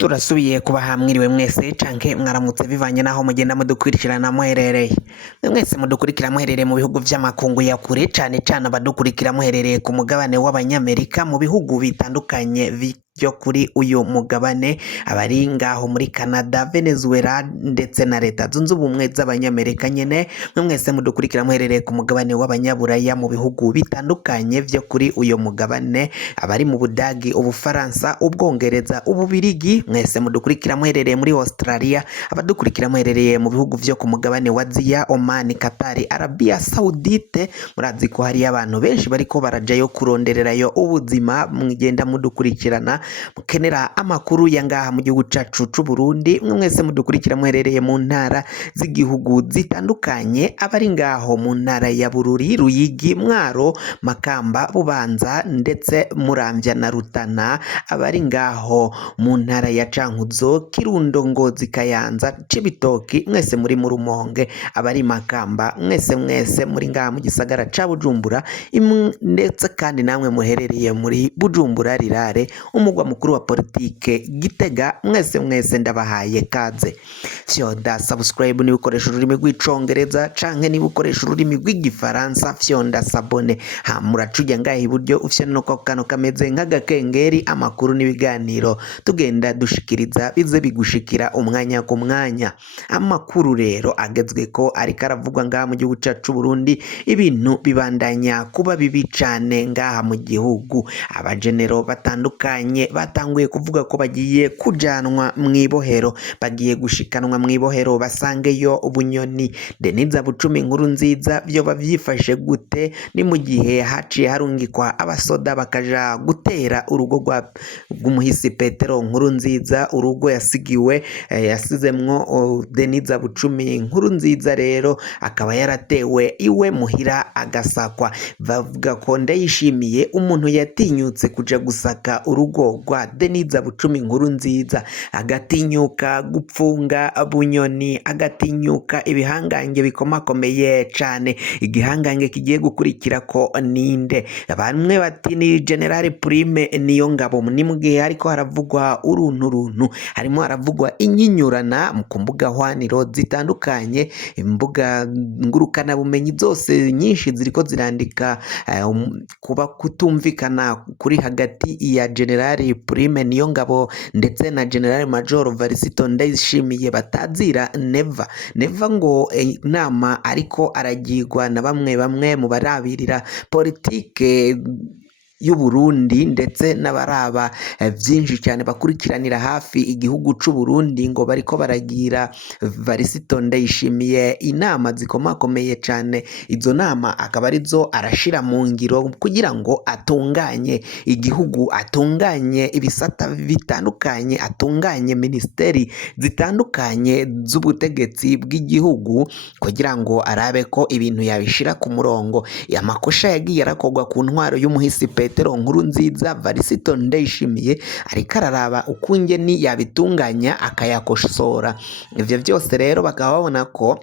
Turasubiye kubaha mwiriwe mwese canke mwaramutse bivanye naho mugenda mudukurikirana muherereye. Mwese mudukurikira muherereye mu bihugu vy'amakungu ya kure, cane cane abadukurikira muherereye ku mugabane w'abanyamerika, mu bihugu bitandukanye vyo kuri uyu mugabane, abari ngaho muri Canada, Venezuela ndetse na leta zunze ubumwe z'abanyamerika nyene. Mwese mudukurikira muherereye ku mugabane w'abanyaburaya mu bihugu bitandukanye vyo kuri uyu mugabane, abari mu Budagi, Ubufaransa, Ubwongereza, Ububirigi. Mwese mudukurikira muherereye muri Australia, abadukurikira muherereye mu bihugu vyo ku mugabane wa Aziya, Oman, Qatar, Arabia Saudite. Murazi ko hari abantu benshi bariko barajayo kurondererayo ubuzima, mugenda mudukurikirana mukenera amakuru ya ngaha mu gihugu cacu c'u Burundi. Mwese mudukurikira muherereye mu ntara z'igihugu zitandukanye, abari ngaho mu ntara ya Bururi, Ruyigi, Mwaro, Makamba, Bubanza ndetse Muramvya na Rutana, abari ngaho mu ntara ya Cankuzo, Kirundo, Ngozi, Kayanza, Cibitoki. Mwese muri mu Rumonge, abari Makamba, mwese muri ngaha mu gisagara ca Bujumbura, ndetse kandi namwe muherereye muri Bujumbura rirare, umugwa mukuru wa politike Gitega. Mwese ndabahaye kaze. Fyonda subscribe ni ukoresha ururimi rw'icongereza canke ni ukoresha ururimi rw'igifaransa, fyonda sabone. Muracuja ngaha iburyo ufyana no kano kameze nk'agakengeri, amakuru n'ibiganiro tugenda dushikiriza bize bigushikira umwanya ku mwanya. Amakuru rero agezwe ko ariko aravugwa ngaha mu gihugu cacu Burundi, ibintu bibandanya kuba bibi cane ngaha mu gihugu. Abajenero batandukanye batanguye kuvuga ko bagiye kujanwa mw'ibohero, bagiye gushikanwa mw'ibohero basangeyo Bunyoni. Deniza Bucumi Nkurunziza vyo bavyifashe gute? Ni mu gihe haciye harungikwa abasoda bakaja gutera urugo rw'umuhisi Petero Nkurunziza, urugo yasizemwo Deniza Bucumi Nkurunziza. Rero akaba yaratewe iwe muhira agasakwa. Bavuga ko Ndayishimiye umuntu yatinyutse kuja gusaka urugo rwa Deniza Bucumi Nkurunziza, agatinyuka gupfunga Bunyoni, agatinyuka ibihangange bikomakomeye cane. Igihangange kigiye gukurikira ko ninde? Bamwe bati ni General Prime Niyongabo. Ni mu gihe ariko haravugwa uruntu, harimo haravugwa inyinyurana ku mbuga hwaniro zitandukanye, imbuga ngurukana bumenyi zose nyinshi ziriko zirandika kuba kutumvikana kuri hagati ya General Prime Niyongabo ndetse na General Major Varisito Ndayishimiye batazira neva ngo inama ariko aragirwa na bamwe mu barabirira politike y'u Burundi ndetse n'abaraba byinshi cyane bakurikiranira hafi igihugu c'u Burundi, ngo bariko baragira Varisito Ndayishimiye inama zikomakomeye cyane. Izo nama akaba arizo arashira mu ngiro kugira ngo atunganye igihugu, atunganye ibisata bitandukanye, atunganye ministeri zitandukanye z'ubutegetsi bw'igihugu, kugira ngo arabe ko ibintu yabishira ku murongo. Amakosha yagiye arakogwa ku ntwaro y'umuhisi Petero Nkurunziza, Varisito Ndayishimiye ariko araraba ukungeni yabitunganya akayakosora. Ivyo byose rero bakaba babona ko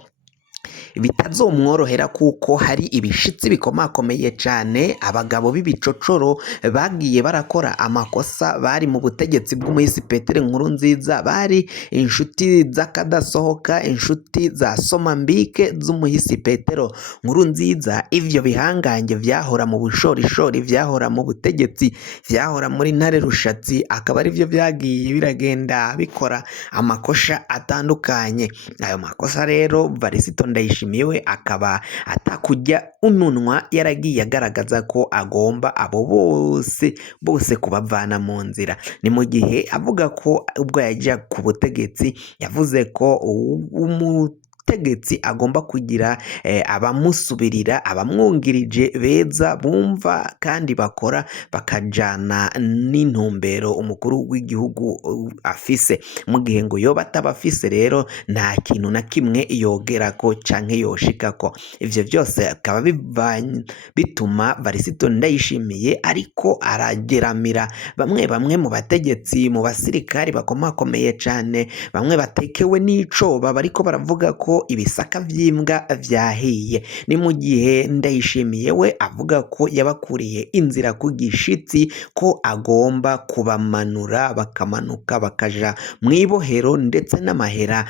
bitazomworohera kuko hari ibishitsi bikomakomeye cane. Abagabo b'ibicocoro bagiye barakora amakosa, bari mu butegetsi bw'umuhisi Petero Nkurunziza, bari inshuti z'akadasohoka, inshuti za somambike z'umuhisi Petero Nkurunziza. Ivyo bihangange vyahora mu bushorishori, vyahora mu butegetsi, vyahora muri ntare rushatsi, akaba ari vyo vyagiye biragenda bikora amakosha atandukanye. Ayo makosa rero Varisito Ndayishimiye we akaba atakujya umunwa, yaragiye agaragaza ko agomba abo bose kubavana mu nzira. Ni mu gihe avuga ko ubwo yajya ku butegetsi yavuze ko umutegetsi agomba kugira abamusubirira, abamwungirije beza, bumva kandi bakora bakajana n'intumbero umukuru w'igihugu afise. Mu gihe ngo yoba atabafise rero nta kintu na kimwe yogerako canke yoshikako. Ivyo byose akaba bituma Varisito Ndayishimiye ariko arageramira bamwe mu bategetsi, mu basirikari bakomakomeye cane, bamwe batekewe n'icoba bariko baravuga ko ko ibisaka vy'imbwa vyahiye. Ni mu gihe Ndayishimiye we avuga ko yabakuriye inzira ku gishitsi ko agomba kubamanura bakamanuka bakaja mw'ibohero ndetse n'amahera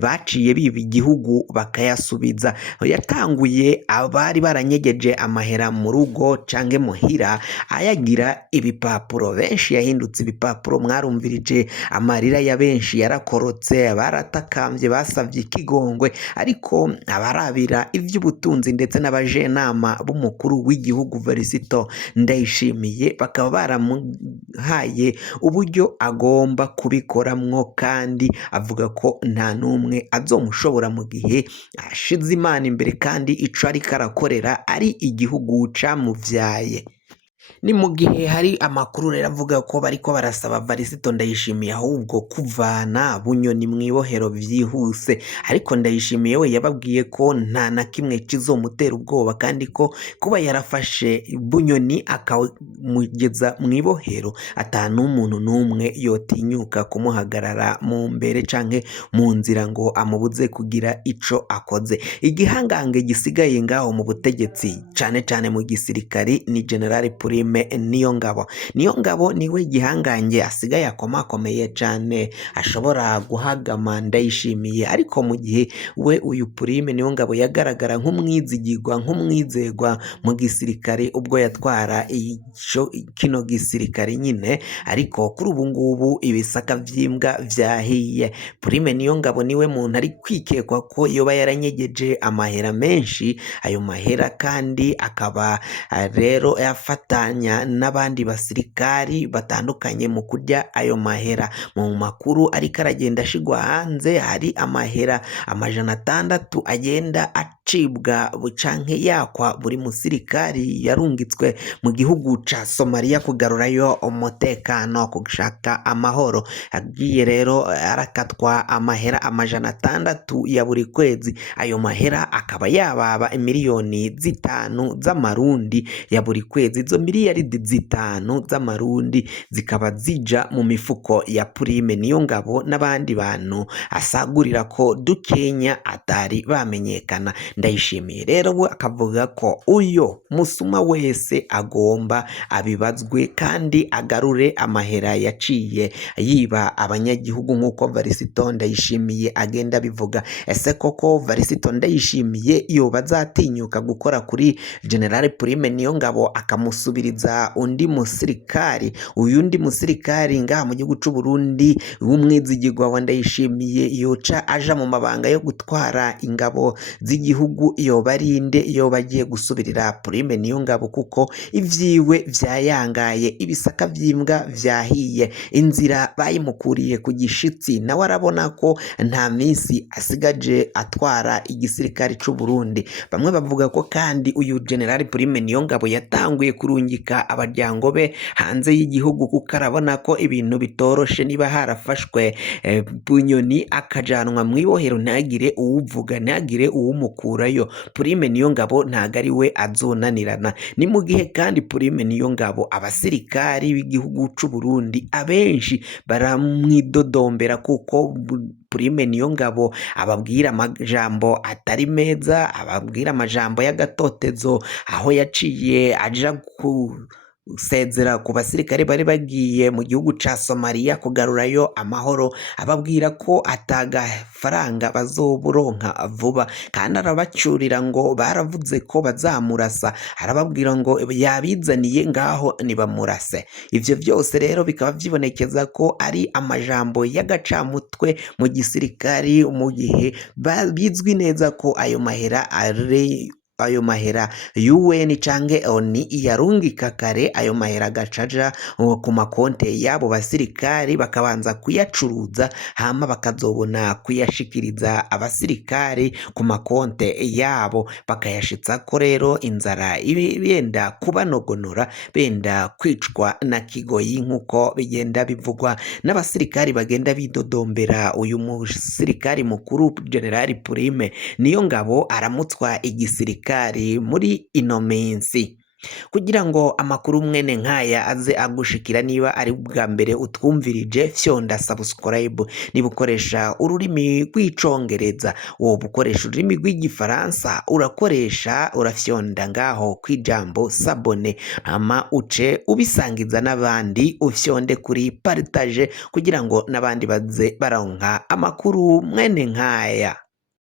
baciye biba igihugu bakayasubiza. Yatanguye abari baranyegeje amahera mu rugo canke muhira ayagira ibipapuro, benshi yahindutse ibipapuro. Mwarumvirije amarira ya benshi yarakorotse, baratakambye basavye ikigongwe, ariko abarabira ivy'ubutunzi ndetse n'abajenama b'umukuru w'igihugu Varisito Ndayishimiye bakaba baramuhaye uburyo agomba kubikoramwo, kandi avuga ko nta n'umwe azomushobora mu gihe ashize Imana imbere kandi ico ariko arakorera ari igihugu camuvyaye. Ni mu gihe hari amakuru rero avuga ko bariko barasaba Varisito Ndayishimiye ahubwo kuvana Bunyoni mw'ibohero vyihuse, ariko Ndayishimiye we yababwiye ko nta na kimwe kizomutera ubwoba, kandi ko kuba yarafashe Bunyoni akamugeza mw'ibohero ata n'umuntu n'umwe yotinyuka kumuhagarara mu mbere canke mu nzira ngo amubuze kugira ico akoze. Igihangange gisigaye ngaho mu butegetsi cane cane mu gisirikari ni General Prime Niyongabo. Niyongabo niwe gihangange asigaye akomakomeye cane ashobora guhagama Ndayishimiye, ariko mu gihe we uyu Prime Niyongabo yagaragara nk'umwizigirwa nk'umwizegwa mu gisirikare ubwo yatwara kino gisirikare nyine, ariko kuri ubu ngubu ibisaka vy'imbwa vyahiye. Prime Niyongabo niwe muntu ari kwikekwa ko yoba yaranyegeje amahera menshi, ayo mahera kandi akaba rero yafatanya n'abandi basirikari batandukanye mu kurya ayo mahera. Mu makuru ariko aragenda ashigwa hanze hari amahera 600 agenda acibwa canke yakwa buri musirikari yarungitswe mu gihugu ca Somalia kugarurayo umutekano, gushaka amahoro. Agiye rero arakatwa amahera 600 ya buri kwezi. Ayo mahera akaba yababa miliyoni 5 z'amarundi ya buri kwezi. Izo miliyaridi 5 z'amarundi zikaba zija mu mifuko ya Prime Niyongabo n'abandi bantu asagurira ko dukenya atari bamenyekana. Ndayishimiye rero we akavuga ko uyo musuma wese agomba abibazwe kandi agarure amahera yaciye yiba abanyagihugu nk'uko Varisito Ndayishimiye agenda bivuga. Ese koko Varisito Ndayishimiye yoba azatinyuka gukora kuri General Prime Niyongabo akamusubiriza undi musirikari? Uyu ndi musirikari ngaha mu gihugu c'u Burundi w'umwizigirwa wa Ndayishimiye yoca aja mu mabanga yo gutwara ingabo z'igihugu yoba arinde yoba agiye gusubirira Prime Niyongabo, kuko ivyiwe vyayangaye, ibisaka vy'imbwa vyahiye, inzira bayimukuriye ku gishitsi, nawe arabona ko nta minsi asigaje atwara igisirikari c'u Burundi. Bamwe bavuga ko kandi uyu General Prime Niyongabo yatanguye kurungika abaryango be hanze y'igihugu, kuko arabona ko ibintu bitoroshe niba harafashwe Bunyoni akajanwa mw'ibohero ntagire uwuvuga ntagire uwumukurayo. Prime Niyongabo ntago ari we azonanirana. Ni mu gihe kandi Prime Niyongabo abasirikari b'igihugu c'u Burundi abenshi baramwidodombera, kuko Prime Niyongabo ababwira amajambo atari meza, ababwira amajambo y'agatotezo, aho yaciye aja sezera ku basirikare bari bagiye mu gihugu ca Somalia kugarurayo amahoro, ababwira ko atagafaranga bazoburonka vuba, kandi arabacurira ngo baravuze ko bazamurasa, arababwira ngo yabizaniye ngaho nibamurase. Ivyo byose rero bikaba vyibonekeza ko ari amajambo y'agacamutwe mu gisirikari, mu gihe bizwi neza ko ayo mahera UN canke ONI yarungika kare, ayo mahera gacaja ku makonte yabo basirikari bakabanza kuyacuruza, hama bakazobona kuyashikiriza abasirikari ku makonte yabo, bakayashitsa ko rero inzara benda kubanogonora, benda kwicwa na kigoyi, nkuko bigenda bivugwa n'abasirikari bagenda bidodombera uyu musirikari mukuru General Prime Niyongabo aramutswa igisirikari muri ino minsi. kugira ngo amakuru mwene nkaya aze agushikira niba ari bwa mbere utwumvirije fyonda subscribe. Niba ukoresha ururimi rw'icongereza woba ukoresha ururimi rw'igifaransa urafyonda ngaho kwijambo sabone ama uce ubisangiza n'abandi ufyonde kuri partage kugira ngo n'abandi baze baronka amakuru mwene nkaya.